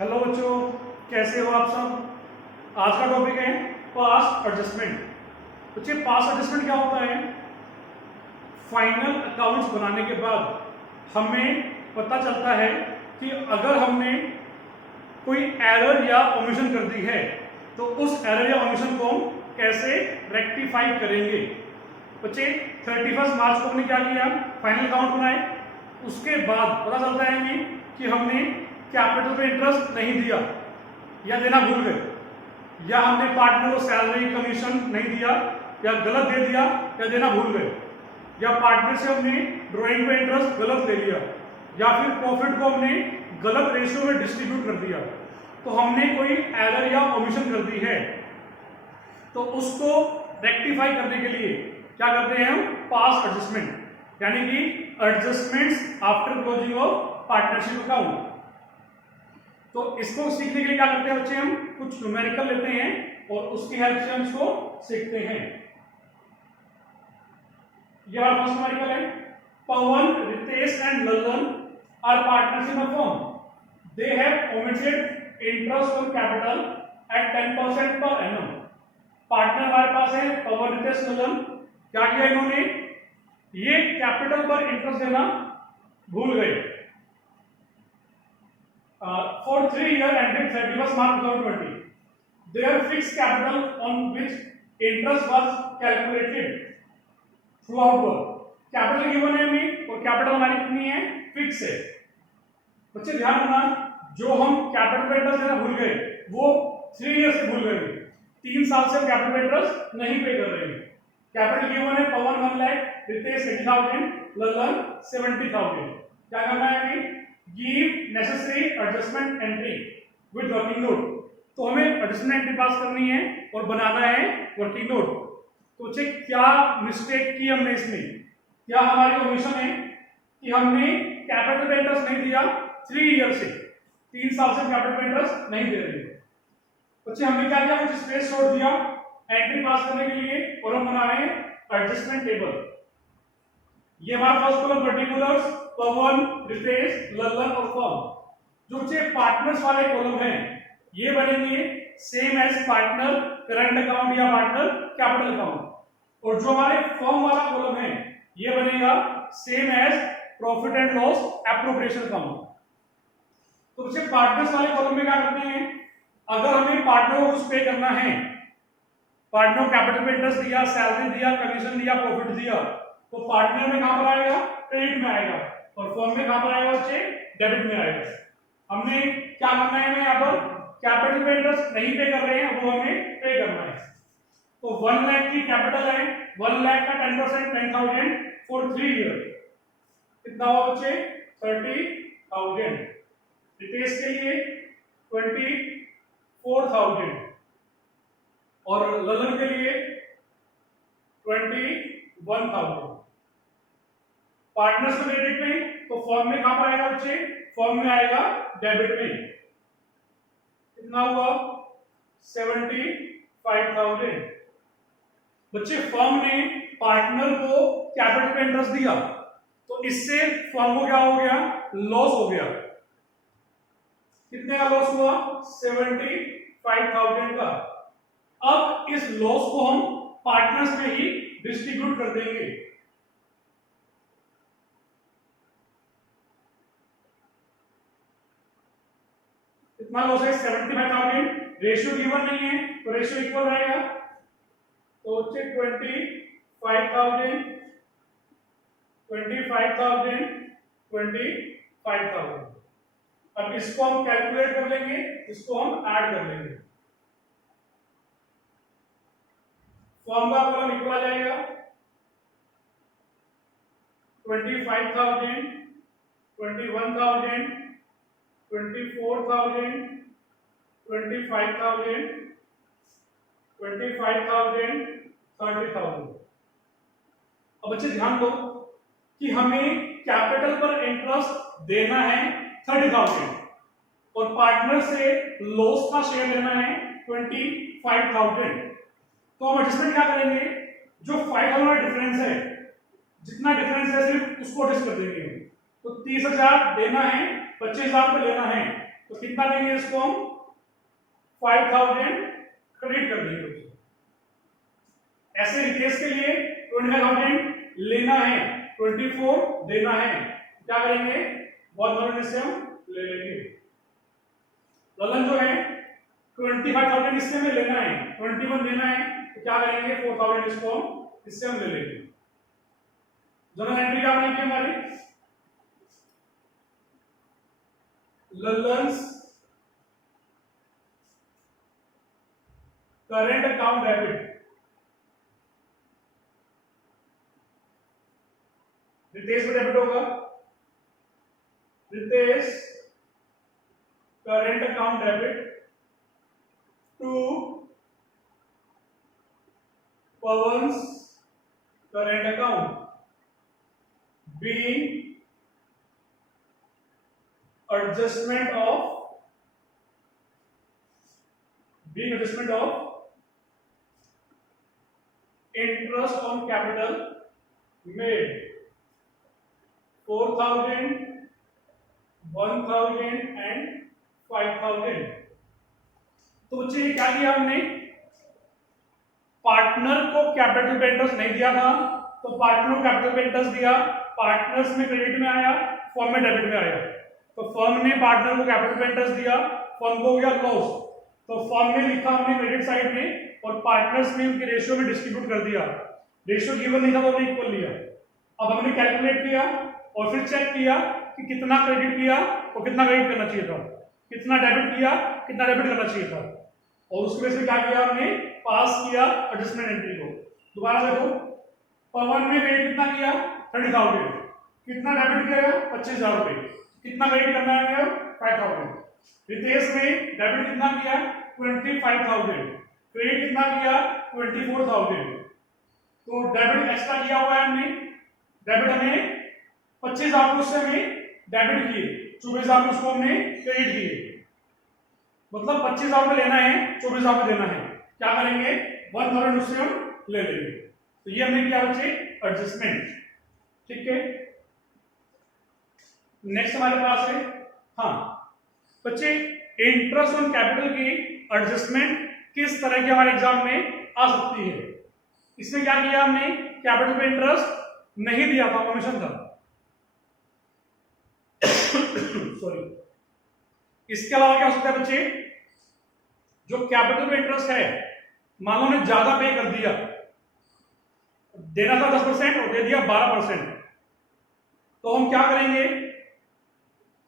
Hello बच्चों, कैसे हो आप सब। आज का टॉपिक है पास्ट एडजस्टमेंट। बच्चे, पास्ट एडजस्टमेंट क्या होता है? फाइनल अकाउंट्स बनाने के बाद हमें पता चलता है कि अगर हमने कोई एरर या ओमिशन कर दी है तो उस एरर या ओमिशन को हम कैसे रेक्टिफाई करेंगे। बच्चे, 31 मार्च को हमने क्या किया? फाइनल अकाउंट बनाए। उसके बाद पता चलता है हमें कि हमने कैपिटल पे इंटरेस्ट नहीं दिया या देना भूल गए, या हमने पार्टनर को सैलरी कमीशन नहीं दिया या गलत दे दिया या देना भूल गए, या पार्टनर से हमने ड्राइंग पे इंटरेस्ट गलत दे दिया, या फिर प्रॉफिट को हमने गलत रेशियो में डिस्ट्रीब्यूट कर दिया। तो हमने कोई एरर या ओमिशन कर दी है, तो उसको रेक्टिफाई करने के लिए क्या करते हैं हम? पास्ट एडजस्टमेंट, यानी कि adjustments after closing of partnership account. तो इसको सीखने के लिए क्या करते हैं बच्चे? हम कुछ न्यूमेरिकल लेते हैं और उसकी हेल्प से हम इसको सीखते हैं। ये हमारा फर्स्ट न्यूमेरिकल है। Pawan, Ritesh and Lalan are partners in a firm. They have omitted interest on capital at 10% per annum. Partner हमारे पास है पवन, रितेश, ललन। क्या किया इन्होंने? ये कैपिटल पर इंटरेस्ट देना भूल गए। For 3 years ended 31st March 2020, their fixed capital on which interest was calculated throughout work. Capital given है हमें और कैपिटल हमारी कितनी है? फिक्स है। बच्चे ध्यान रखना, जो हम कैपिटल पे इंटरेस्ट देना भूल गए वो 3 ईयर से भूल गए। 3 साल से कैपिटल पे इंटरेस्ट नहीं पे कर रहे हैं। कैपिटल गिवन है पवन 1 लाख, रितेश 80,000, ललन 70,000। क्या करना है हमें? Give necessary adjustment entry with working note। तो हमें एडजस्टमेंट एंट्री पास करनी है और बनाना है वर्किंग नोट। तो चेक क्या मिस्टेक की हमने इसमें। क्या हमारी ओमिशन है कि हमने कैपिटल पे इंटरेस्ट नहीं दिया 3 ईयर से, 3 साल से कैपिटल पे इंटरेस्ट नहीं दे रहे। बच्चे, हमने क्या किया? कुछ स्पेस छोड़ दिया एंट्री पास करने के लिए और हम बना रहे हैं एडजस्टमेंट टेबल। ये हमारा फर्स्ट कॉलम पर्टिकुलर्स, पवन, रितेश, ललन और फर्म। जो बच्चे पार्टनर्स वाले कॉलम हैं ये बनेंगे same as partner current account या पार्टनर कैपिटल अकाउंट, और जो हमारे फर्म वाला कॉलम है ये बनेगा same as profit and loss appropriation account. तो बच्चे पार्टनर्स वाले कॉलम में क्या करते हैं? अगर हमें पार्टनर को कुछ पे करना है, पार्टनर को कैपिटल पे इंटरेस्ट दिया, सैलरी दिया, कमीशन दिया, प्रॉफिट दिया, तो पार्टनर में कहां पर आएगा? क्रेडिट में आएगा, और फर्म में कहां पर आएगा बच्चे? डेबिट में आएगा। हमने क्या करना है? हमें यहाँ पर कैपिटल पे इंटरेस्ट नहीं पे कर रहे हैं, वो हमें पे करना है। तो 1 लाख की कैपिटल है, 1 लाख का 10% 10,000 फॉर 3 ईयर। कितना हुआ बच्चे? 30,000। रितेश के लिए 24,000 और ललन के लिए 21,000। पार्टनर्स में क्रेडिट में, तो फर्म में कहां पर आएगा बच्चे? फर्म में आएगा डेबिट में। कितना हुआ? 75,000। बच्चे, फर्म ने पार्टनर को कैपिटल पे इंटरेस्ट दिया तो इससे फर्म को क्या हो गया? लॉस हो गया। कितने का लॉस हुआ? 75,000 का। अब इस लॉस को हम पार्टनर्स में ही डिस्ट्रीब्यूट कर देंगे। कितना लॉस है? 75,000। रेशियो गिवन नहीं है तो रेशियो इक्वल रहेगा, तो 25,000 25,000 25,000। अब इसको हम कैलकुलेट कर लेंगे, इसको हम ऐड कर लेंगे। फॉर्म का कॉलम इक्वल आ जाएगा 25,000 21,000 24,000 25,000 25,000 30,000। अब बच्चे ध्यान दो कि हमें कैपिटल पर इंटरेस्ट देना है 30,000 और पार्टनर से लॉस का शेयर लेना है 25,000। तो हम एडजस्टमेंट क्या करेंगे? जो 5,000 का डिफरेंस है, जितना डिफरेंस है सिर्फ उसको एडजस्ट कर देंगे। तो 30,000 देना है, 25,000 पे लेना है, तो कितना देंगे इसको हम 5000 क्रेडिट कर देंगे। ऐसे रितेश के लिए 25,000 लेना है, 24 देना है, क्या करेंगे 1000 इससे हम ले लेंगे। ललन जो है 25,000 इससे में लेना है, 21 देना है, तो क्या करेंगे 4000 इसको हम इससे हम ले लेंगे। जनरल एंट्री क्या बनेगी हमारी, Lalan's current account debit, Ritesh में डेबिट होगा, Ritesh current account debit to Pawan's current account being adjustment of interest on capital made 4,000, 1,000 and 5,000। तो बच्चे ये क्या किया हमने, पार्टनर को कैपिटल पे इंटरेस्ट नहीं दिया था, तो पार्टनर को कैपिटल पे इंटरेस्ट दिया, पार्टनर्स में क्रेडिट में आया, फर्म में डेबिट में आया। तो फर्म ने पार्टनर को कैपिटल पे इंटरेस्ट दिया, फर्म को हो गया लॉस, तो फर्म में लिखा हमने क्रेडिट साइड में और पार्टनर्स ने उनके रेशियो में डिस्ट्रीब्यूट कर दिया। रेशियो गिवन नहीं था तो हमने इक्वल लिया। अब हमने कैलकुलेट किया और फिर चेक किया कि कितना क्रेडिट किया और कितना क्रेडिट करना चाहिए था, कितना डेबिट किया कितना डेबिट करना चाहिए था, और उसके वजह से क्या किया हमने, पास किया एडजस्टमेंट एंट्री को। दोबारा देखो, पवन में क्रेडिट कितना किया 30,000, कितना डेबिट किया 25,000 रुपए, कितना क्रेडिट करना है 5,000। रितेश में डेबिट कितना किया 25,000, क्रेडिट कितना किया 24,000। तो डेबिट एक्स्ट्रा किया हुआ है हमने, डेबिट हमें 25,000 को उससे हमें डेबिट किए, 24,000 को उसको हमने क्रेडिट किए, मतलब 25,000 में लेना है 24,000 में देना है, क्या करेंगे 1,000 उससे हम ले लेंगे। तो ये हमने किया बच्चे एडजस्टमेंट, ठीक है। नेक्स्ट हमारे पास है, हाँ बच्चे इंटरेस्ट ऑन कैपिटल की एडजस्टमेंट किस तरह के हमारे एग्जाम में आ सकती है। इसमें क्या किया हमने, कैपिटल पे इंटरेस्ट नहीं दिया था, कमीशन था सॉरी। इसके अलावा क्या हो सकता है बच्चे, जो कैपिटल पे इंटरेस्ट है, मान लो ने ज्यादा पे कर दिया, देना था 10% और दे दिया 12%, तो हम क्या करेंगे,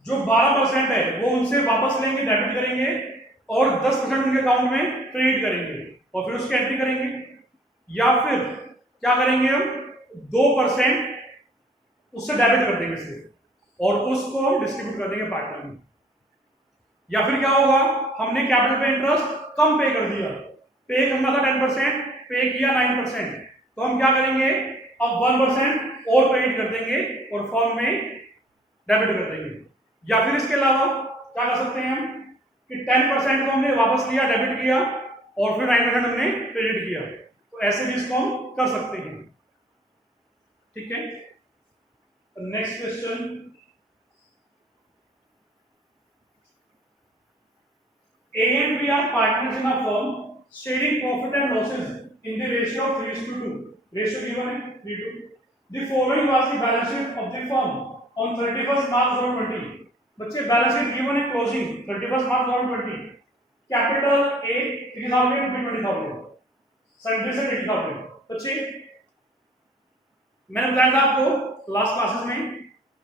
जो 12% है वो उनसे वापस लेंगे, डेबिट करेंगे और 10% उनके अकाउंट में क्रेडिट करेंगे और फिर उसकी एंट्री करेंगे। या फिर क्या करेंगे, हम 2% उससे डेबिट कर देंगे सिर्फ और उसको हम डिस्ट्रीब्यूट कर देंगे पार्टनर में। या फिर क्या होगा, हमने कैपिटल पे इंटरेस्ट कम पे कर दिया, पे करना था 10%, पे किया 9%, तो हम क्या करेंगे, अब 1% और क्रेडिट कर देंगे और फॉर्म में डेबिट कर देंगे। या फिर इसके अलावा क्या कर सकते हैं हम, कि 10% को हमने वापस लिया, डेबिट किया और फिर 9% हमने क्रेडिट किया, तो ऐसे भी इसको हम कर सकते हैं, ठीक है। Next question, A and B are partners in a firm sharing profit and losses in the ratio of 3:2. Ratio given है 3:2. The following was the balance sheet of the firm on 31st March 2020. बच्चे balance sheet given है closing 31st March 2020. Capital A 3,000, B 20,000, 70 से 80,000। बच्चे मैंने बताया था आपको last classes में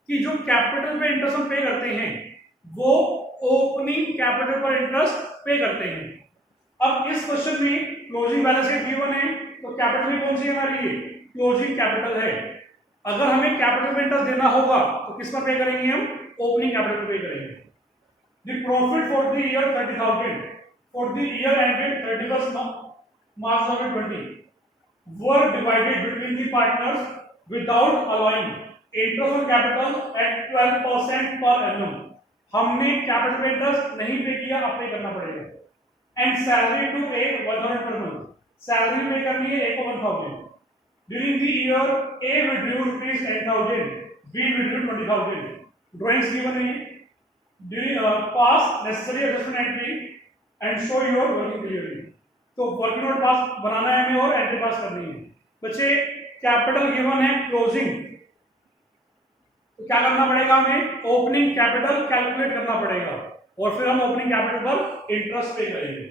कि जो कैपिटल पे इंटरेस्ट हम पे करते हैं वो ओपनिंग कैपिटल पर इंटरेस्ट पे करते हैं। अब इस क्वेश्चन में क्लोजिंग बैलेंस शीट गिवन है, तो कैपिटल में कौन सी है हमारी, क्लोजिंग कैपिटल है। अगर हमें कैपिटल पे इंटरेस्ट देना होगा तो किस पर पे करेंगे, हम ओपनिंग कैपिटल पे करेंगे। The profit for the year 30,000 for the year ended 31st March 2020 were divided between the partners without allowing interest on capital at 12% per annum। हमने कैपिटल पे इंटरेस्ट नहीं पे किया, अब पे करना पड़ेगा। And salary to A 1,000 per month, salary पे करनी है ए को 1,000। During the year A withdrew ₹10,000, B withdrew 20,000। Drawings given है, pass necessary adjustment entry and show your working clearly. तो वर्किंग नोट पास बनाना है हमें और एंट्री पास करनी है। बच्चे कैपिटल गिवन है क्लोजिंग, तो क्या करना पड़ेगा हमें, ओपनिंग कैपिटल कैलकुलेट करना पड़ेगा और फिर हम ओपनिंग कैपिटल पर इंटरेस्ट पे करेंगे।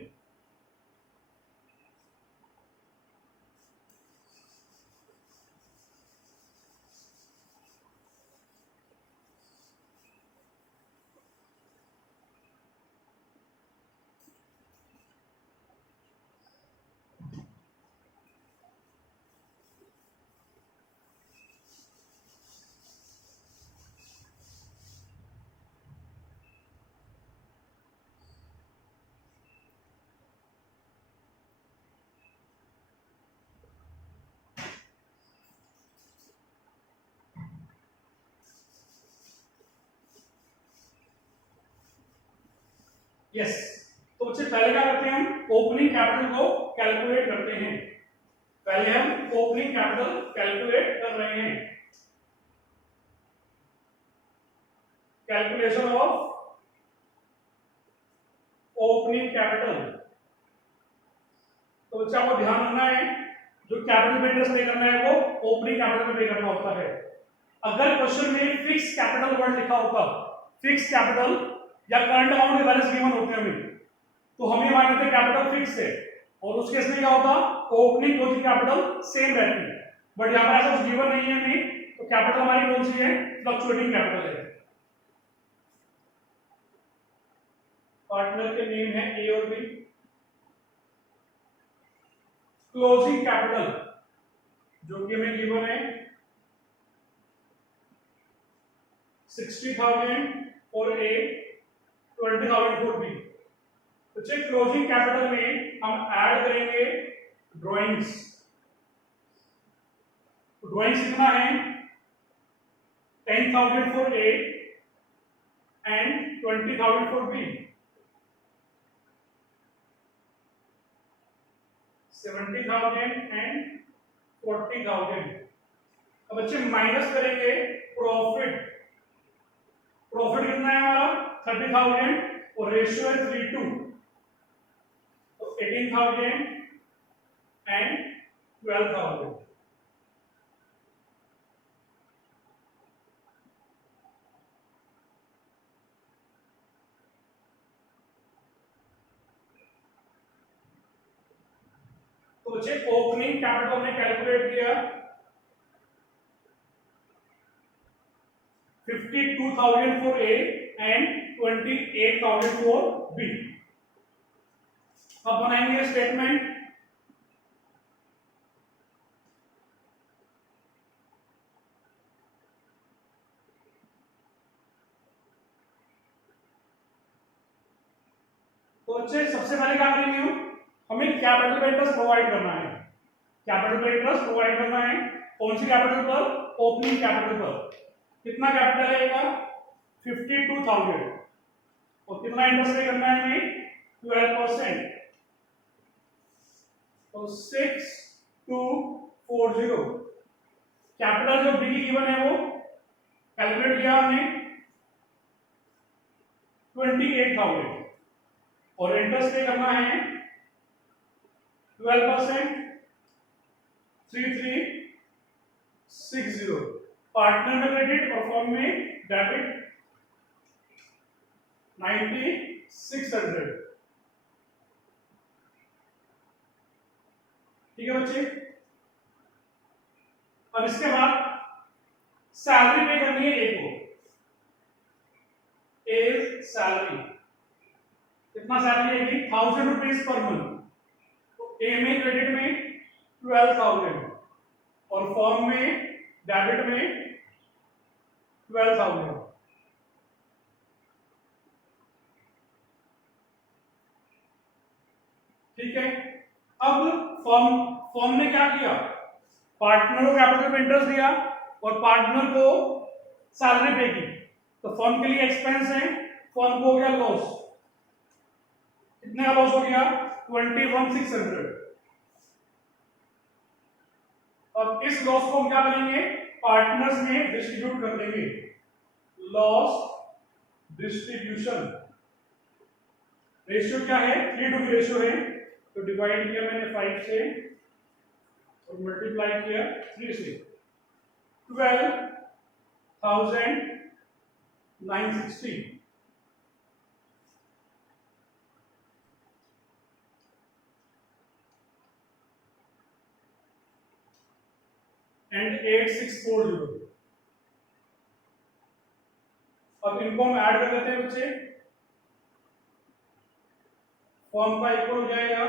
यस, तो बच्चे पहले क्या करते हैं, हम ओपनिंग कैपिटल को कैलकुलेट करते हैं। पहले हम ओपनिंग कैपिटल कैलकुलेट कर रहे हैं। Calculation of opening capital. तो बच्चा आपको ध्यान रखना है, जो कैपिटल पे इंटरेस्ट पे करना है वो ओपनिंग कैपिटल पे पे करना होता है। अगर क्वेश्चन में फिक्स कैपिटल वर्ड लिखा होता, फिक्स कैपिटल या करंट अकाउंट के बैलेंस गिवन होते हैं हमें, तो हम ये मान लेते कैपिटल फिक्स है और उस केस में क्या होता, ओपनिंग क्लोजिंग कैपिटल सेम रहती है। बट यहाँ पर ऐसा गिवन नहीं है हमें, तो कैपिटल हमारी कौन सी है, फ्लक्चुएटिंग कैपिटल है। पार्टनर के नेम है ए और बी। क्लोजिंग कैपिटल जो कि हमें गिवन है 60,000 फॉर ए, 20,000 फॉर बी। तो चेक क्लोजिंग कैपिटल में हम ऐड करेंगे ड्राइंग्स। ड्राइंग्स कितना है, 10,000 for A and 20,000 for B, 70,000 and 40,000। अब बच्चे माइनस करेंगे प्रॉफिट। प्रॉफिट कितना है हमारा 30,000 और रेशियो है 3:2, तो 18,000 एंड 12,000। तो बच्चे ओपनिंग कैपिटल ने कैलकुलेट किया 52,000 for A and 28,000 for B. अब बनाएंगे स्टेटमेंट। तो बच्चे सबसे पहले क्या करेंगे हम, हमें कैपिटल पे इंटरेस्ट प्रोवाइड करना है। कैपिटल पे इंटरेस्ट प्रोवाइड करना है कौन सी कैपिटल पर, ओपनिंग कैपिटल पर। कितना कैपिटल है इसका 52,000 और कितना इंटरेस्ट पे करना है हमें 12%, तो 6240। कैपिटल जो बी गिवन है वो कैलकुलेट किया हमने 28,000 और इंटरेस्ट पे करना है 12%, 3360। पार्टनर में क्रेडिट और फर्म में डेबिट 9600। ठीक है बच्चे। अब इसके बाद सैलरी पे करनी है ए को, एज सैलरी। कितना सैलरी आएगी 1,000 रुपीज पर मंथ, तो ए में क्रेडिट में 12,000 और फॉर्म में डेबिट में 12,000। ठीक है। अब फॉर्म ने क्या किया, पार्टनर को कैपिटल पे इंटरेस्ट दिया और पार्टनर को सैलरी पे की, तो फॉर्म के लिए एक्सपेंस है, फॉर्म को हो गया लॉस। कितने का लॉस हो गया 21,600। अब इस लॉस को हम क्या करेंगे, पार्टनर्स में डिस्ट्रीब्यूट कर देंगे। Loss distribution. रेशियो क्या है, 3:2 की रेशियो है, तो डिवाइड किया मैंने 5 से और मल्टीप्लाई किया 3 से, 12,960 एंड 8640। अब इनको हम ऐड कर देते हैं बच्चे, फॉर्म का इक्वल हो जाएगा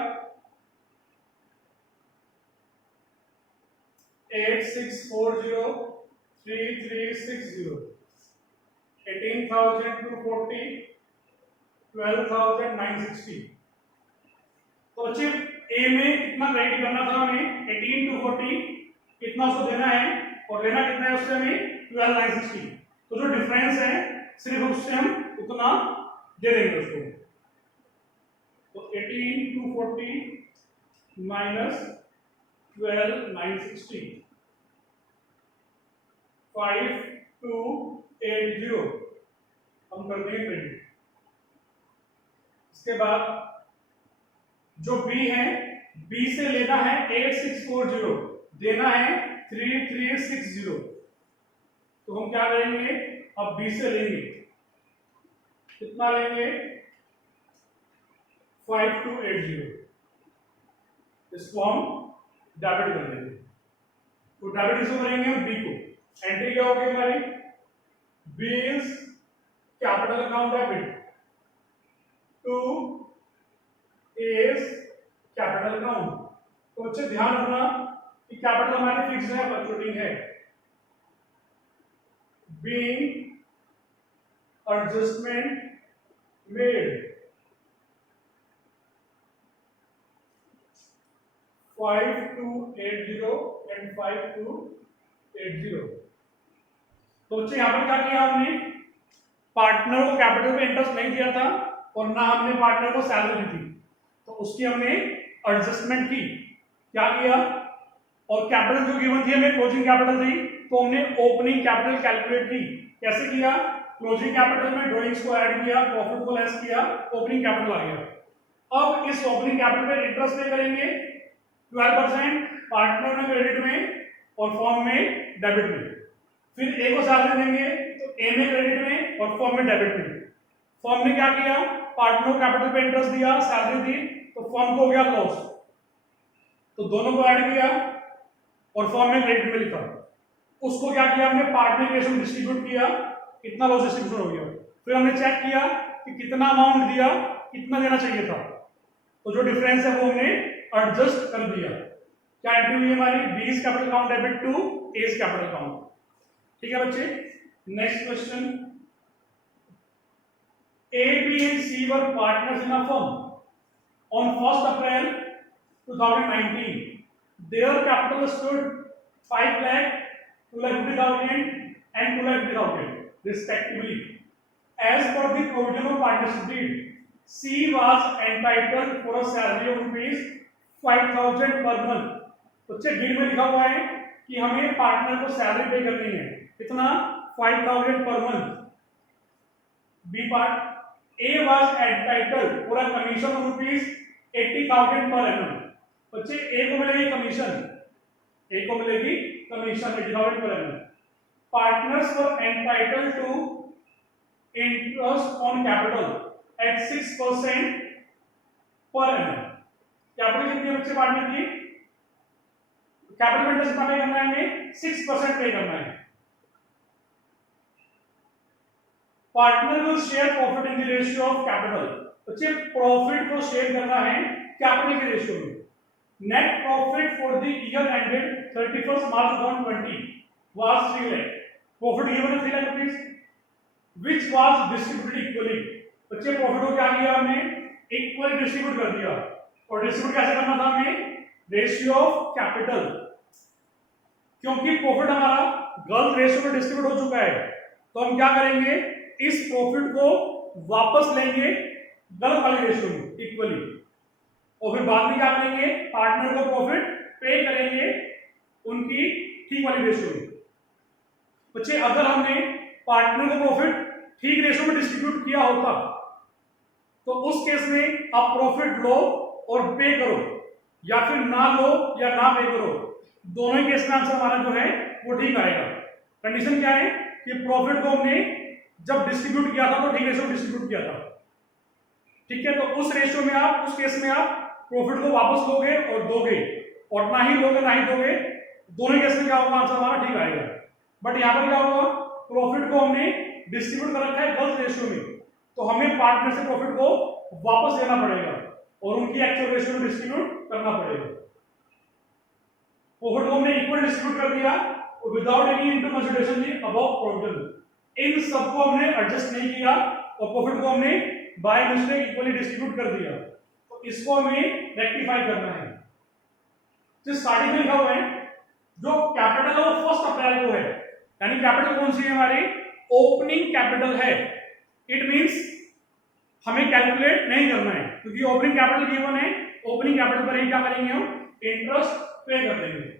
8640,3360, 18,240, 12,960। तो बच्चे ए में कितना क्रेडिट करना था हमें, 18,240 कितना उसको देना है, और लेना कितना है उससे हमें 12,960। तो जो डिफरेंस है सिर्फ उससे हम उतना दे देंगे उसको। तो 18,240 माइनस 12,960, 5,280 हम कर देंगे क्रेडिट। इसके बाद जो बी है, बी से लेना है 8640, देना है 3360। तो हम क्या करेंगे, अब बी से लेंगे, कितना लेंगे, 5,280, इसको हम डेबिट कर देंगे। तो डेबिट इसको करेंगे हम बी को, एंट्री क्या होगी हमारी, B is capital account debit to is capital account. तो बच्चे ध्यान रखना कि कैपिटल हमारे फिक्स है, फ्लक्चुएटिंग है। Being adjustment made 5,280 and 5,280। तो बच्चे यहां पर क्या किया हमने, पार्टनर को कैपिटल पे इंटरेस्ट नहीं दिया था और ना हमने पार्टनर को सैलरी दी थी, तो उसकी हमने एडजस्टमेंट की। क्या किया, और कैपिटल जो गिवन थी हमें क्लोजिंग कैपिटल थी, तो हमने ओपनिंग कैपिटल कैलकुलेट की। कैसे किया, क्लोजिंग कैपिटल में ड्रॉइंग्स को ऐड किया, प्रॉफिट को लेस किया, ओपनिंग कैपिटल आ गया। अब इस ओपनिंग कैपिटल पे इंटरेस्ट पे करेंगे 12%, पार्टनर में क्रेडिट में और फॉर्म में डेबिट में। फिर ए को सैलरी देंगे तो ए में क्रेडिट में और फॉर्म में डेबिट में। फॉर्म ने क्या किया, पार्टनर को कैपिटल पे इंटरेस्ट दिया, सैलरी दी, तो फॉर्म को हो गया लॉस, तो दोनों को ऐड किया और फॉर्म में क्रेडिट में लिखा। उसको क्या किया हमने, पार्टनर के में डिस्ट्रीब्यूट किया, कितना लॉस डिस्ट्रीब्यूशन हो गया। फिर हमने चेक किया कि कितना अमाउंट दिया, कितना देना चाहिए था, तो जो डिफरेंस है वो हमने एडजस्ट कर दिया। क्या एंट्री हुई हमारी, B is capital account debit to A is capital account. ठीक है बच्चे, next question, A, B and C were partners in a firm on 1st April 2019. Their capital stood 5 lakh, 2,50,000 and 2,50,000 respectively. As per the provision of partnership deed, C was entitled for a salary of ₹5,000 per month. बच्चे deed में लिखा हुआ है कि हमें partner को salary पे करनी है, कितना, 5,000 per month. B part, A was entitled for a commission of ₹80,000 per annum। बच्चे ए को मिलेगी कमीशन, ए को मिलेगी commission 80,000 per annum। Partners were entitled to interest on capital at 6% per annum। Capital कितनी बच्चे पार्टनर की, कैपिटल में इंटरेस्ट कितना पे करना है हमें, 6% पे करना है। Partner will share profit in the ratio of capital. बच्चे प्रॉफिट को शेयर करना है कैपिटल के रेशियो में। Net profit for the year ended 31 March 2020 was 3 lakh. Profit given है 3 lakh rupees which was distributed equally. बच्चे प्रॉफिट को क्या किया हमने, इक्वली डिस्ट्रीब्यूट कर दिया। और डिस्ट्रीब्यूट कैसे करना था हमें, रेशियो ऑफ कैपिटल। क्योंकि प्रॉफिट हमारा गलत रेशियो में डिस्ट्रीब्यूट हो चुका है, तो हम क्या करेंगे, इस प्रॉफिट को वापस लेंगे गलत वाले रेशियो में इक्वली, और फिर बाद में क्या करेंगे, पार्टनर को प्रॉफिट पे करेंगे उनकी ठीक वाली रेशियो में। बच्चे अगर हमने पार्टनर को प्रॉफिट ठीक रेशियो में डिस्ट्रीब्यूट किया होता तो उस केस में आप प्रॉफिट लो और पे करो, या फिर ना लो या ना पे करो, दोनों ही केस में आंसर हमारा जो है वो ठीक आएगा। कंडीशन क्या है कि प्रॉफिट को हमने जब डिस्ट्रीब्यूट किया था तो ठीक रेशियो डिस्ट्रीब्यूट किया था, ठीक है। तो उस रेशियो में आप, उस केस में आप प्रॉफिट को वापस लोगे और दोगे, और ना ही लोगे ना ही दोगे, दोनों केस में क्या होगा, आंसर हमारा ठीक आएगा। बट यहाँ पर क्या होगा, प्रॉफिट को हमने डिस्ट्रीब्यूट कर रखा है गलत रेशियो में, तो हमें पार्टनर से प्रॉफिट को वापस लेना पड़ेगा और उनकी एक्चुअल रेशियो में डिस्ट्रीब्यूट करना पड़ेगा। प्रॉफिट को हमने इक्वल डिस्ट्रीब्यूट कर दिया without any into consideration the above provision. इन सबको हमने एडजस्ट नहीं किया और प्रॉफिट को हमने बाय मिस्टेक इक्वली डिस्ट्रीब्यूट कर दिया, तो इसको हमें रेक्टिफाई करना है। जो स्टार्टिंग में लिखा हुआ है, जो कैपिटल ऑफ 1 अप्रैल को है, यानी कैपिटल कौन सी है हमारी, ओपनिंग कैपिटल है, इट मींस हमें कैलकुलेट नहीं करना है क्योंकि ओपनिंग कैपिटल गिवन है, ओपनिंग कैपिटल पर ही क्या करेंगे हम, इंटरेस्ट पे कर देंगे।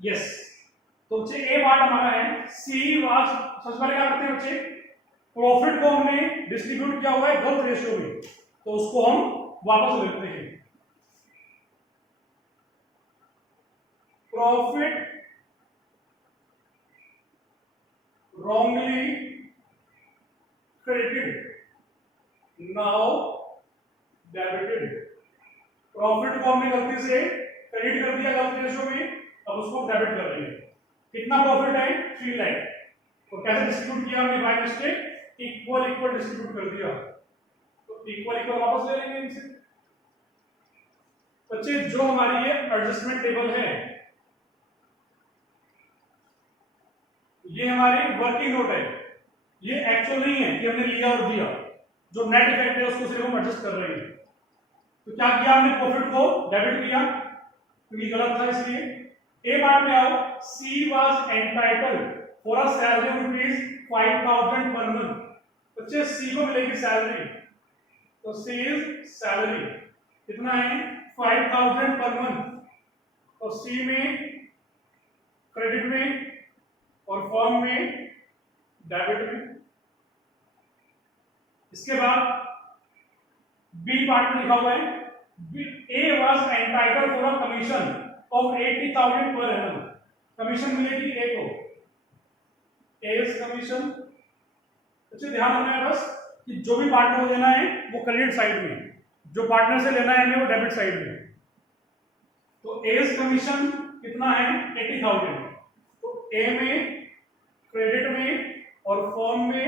यस, तो बच्चे ए पार्ट हमारा है, सी वाज, सबसे पहले क्या करते हैं बच्चे, प्रॉफिट को हमने डिस्ट्रीब्यूट किया हुआ है गलत रेशियो में, तो उसको हम वापस लिखते हैं। Profit wrongly credited now debited। Profit को हमने गलती से क्रेडिट कर दिया गलत रेशियो में, अब उसको डेबिट कर रहे हैं। कितना प्रॉफिट है, 3 लाख, तो कैसे डिस्ट्रीब्यूट किया हमने, by mistake equal equal distribute कर दिया, तो इक्वल इक्वल वापस ले लेंगे इनसे। बच्चे जो हमारी ये एडजस्टमेंट टेबल है, ये हमारी वर्किंग नोट है, ये एक्चुअल नहीं है कि हमने लिया और दिया, जो नेट इफेक्ट है उसको सिर्फ हम एडजस्ट कर रहे हैं। तो क्या किया हमने, प्रॉफिट को डेबिट किया क्योंकि गलत था इसलिए। ए पार्ट में आओ, she was entitled for a salary rupees 5000 per month. बच्चे सी को मिलेगी सैलरी, तो सी इज सैलरी कितना है, 5000 पर मंथ, और सी में क्रेडिट में और फॉर्म में डेबिट में। इसके बाद बी पार्ट में लिखा हुआ है, ए was entitled for a commission of 80,000 per annum. Commission मिलेगी ए को, एज कमीशन। अच्छा ध्यान रखना है बस कि जो भी पार्टनर को देना है वो क्रेडिट साइड में, जो पार्टनर से लेना है हमें वो डेबिट साइड में। तो एज कमीशन कितना है, 80,000, तो ए में क्रेडिट में और फॉर्म में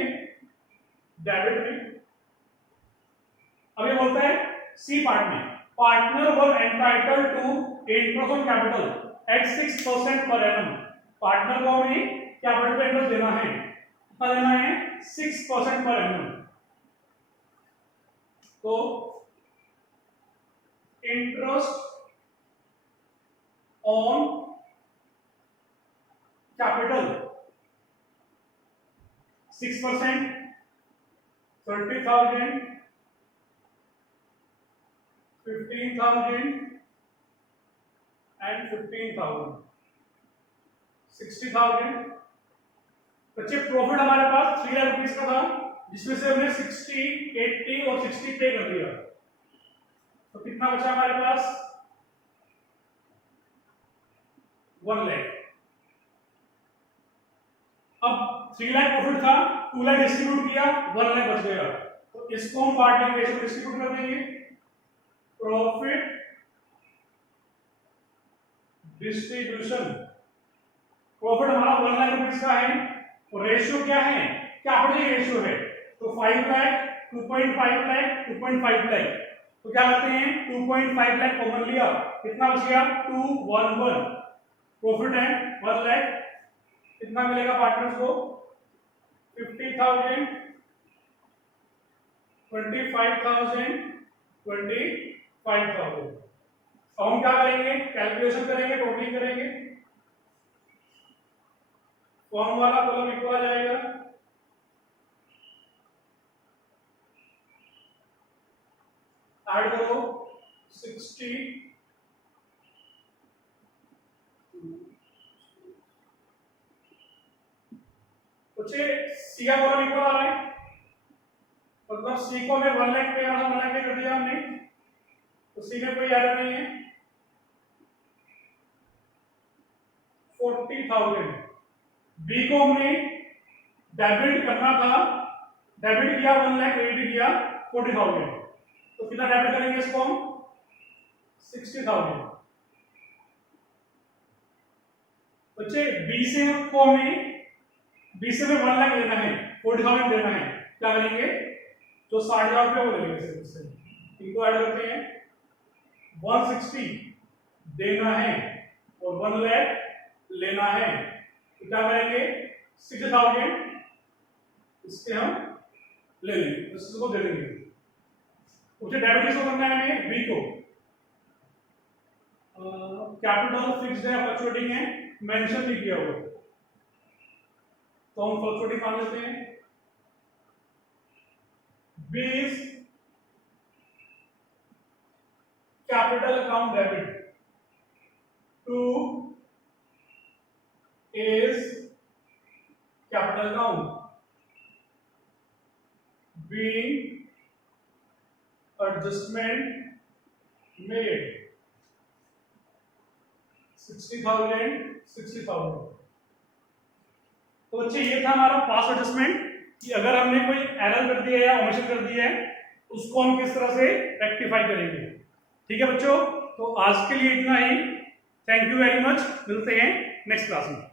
डेबिट में। अब ये बोलता है सी पार्ट में, partner were entitled to interest on capital at 6% per annum. Partner को हमें कैपिटल पे इंटरेस्ट देना है, कितना देना है, 6% पर एनम। तो इंटरेस्ट ऑन कैपिटल 6%, 30,000, 15,000 and 15,000, 60,000। बच्चे प्रॉफिट हमारे पास 3 लाख रुपीज का था, जिसमें से हमने 60, 80 और 60 पे कर दिया, तो कितना बचा हमारे पास, 1 लाख। अब 3 लाख प्रॉफिट था, 2 लाख डिस्ट्रीब्यूट किया, 1 लाख बच गया, तो इसको हम पार्टनर रेशियो डिस्ट्रीब्यूट कर देंगे। प्रॉफिट डिस्ट्रीब्यूशन, प्रॉफिट हमारा 1 लाख रुपीज का है और रेशियो क्या है, कैपिटल रेशियो है, तो 5 लाख, 2.5 लाख, 2.5 लाख, तो क्या करते हैं 2.5 लाख कॉमन लिया, कितना बच गया 211, प्रॉफिट है 1 लाख, कितना मिलेगा पार्टनर्स को 50,000, 25,000, 25,000। अब हम क्या करेंगे, कैलकुलेशन करेंगे, टोटलिंग करेंगे, फॉर्म वाला कॉलम इक्वल आ जाएगा, ऐड करो 60, बच्चे सी का कॉलम इक्वल आ रहा है, मतलब सी को हमें 1 लाख पे 1 लाख पे कर दिया हमने, तो सी में कोई एरर नहीं है, 40,000। बी को हमने डेबिट करना था, डेबिट किया 1 लाख, क्रेडिट किया 40,000, तो कितना डेबिट करेंगे इसको हम 60,000। बच्चे बी से हमको हमें बी से हमें 1 लाख लेना है, 40,000 देना है, क्या करेंगे जो 60,000 रुपये वो लेंगे सिर्फ, इनको ऐड करते हैं, 160 देना है और 1 लाख लेना है, तो क्या करेंगे 60,000 इसके हम ले लेंगे, इसको दे देंगे, मुझे डेबिट किसको करना है, हमें बी को, कैपिटल फिक्स्ड है, फ्लक्चुएटिंग है, मेंशन नहीं किया हुआ, तो हम फ्लक्चुएटिंग मान लेते हैं, B is capital account debit, to is capital account, being adjustment made 60,000, 60,000। तो बच्चे ये था हमारा पास एडजस्टमेंट, कि अगर हमने कोई एरर कर दिया है या ओमिशन कर दिया है उसको हम किस तरह से रेक्टिफाई करेंगे। ठीक है बच्चों, तो आज के लिए इतना ही, थैंक यू वेरी मच, मिलते हैं नेक्स्ट क्लास में।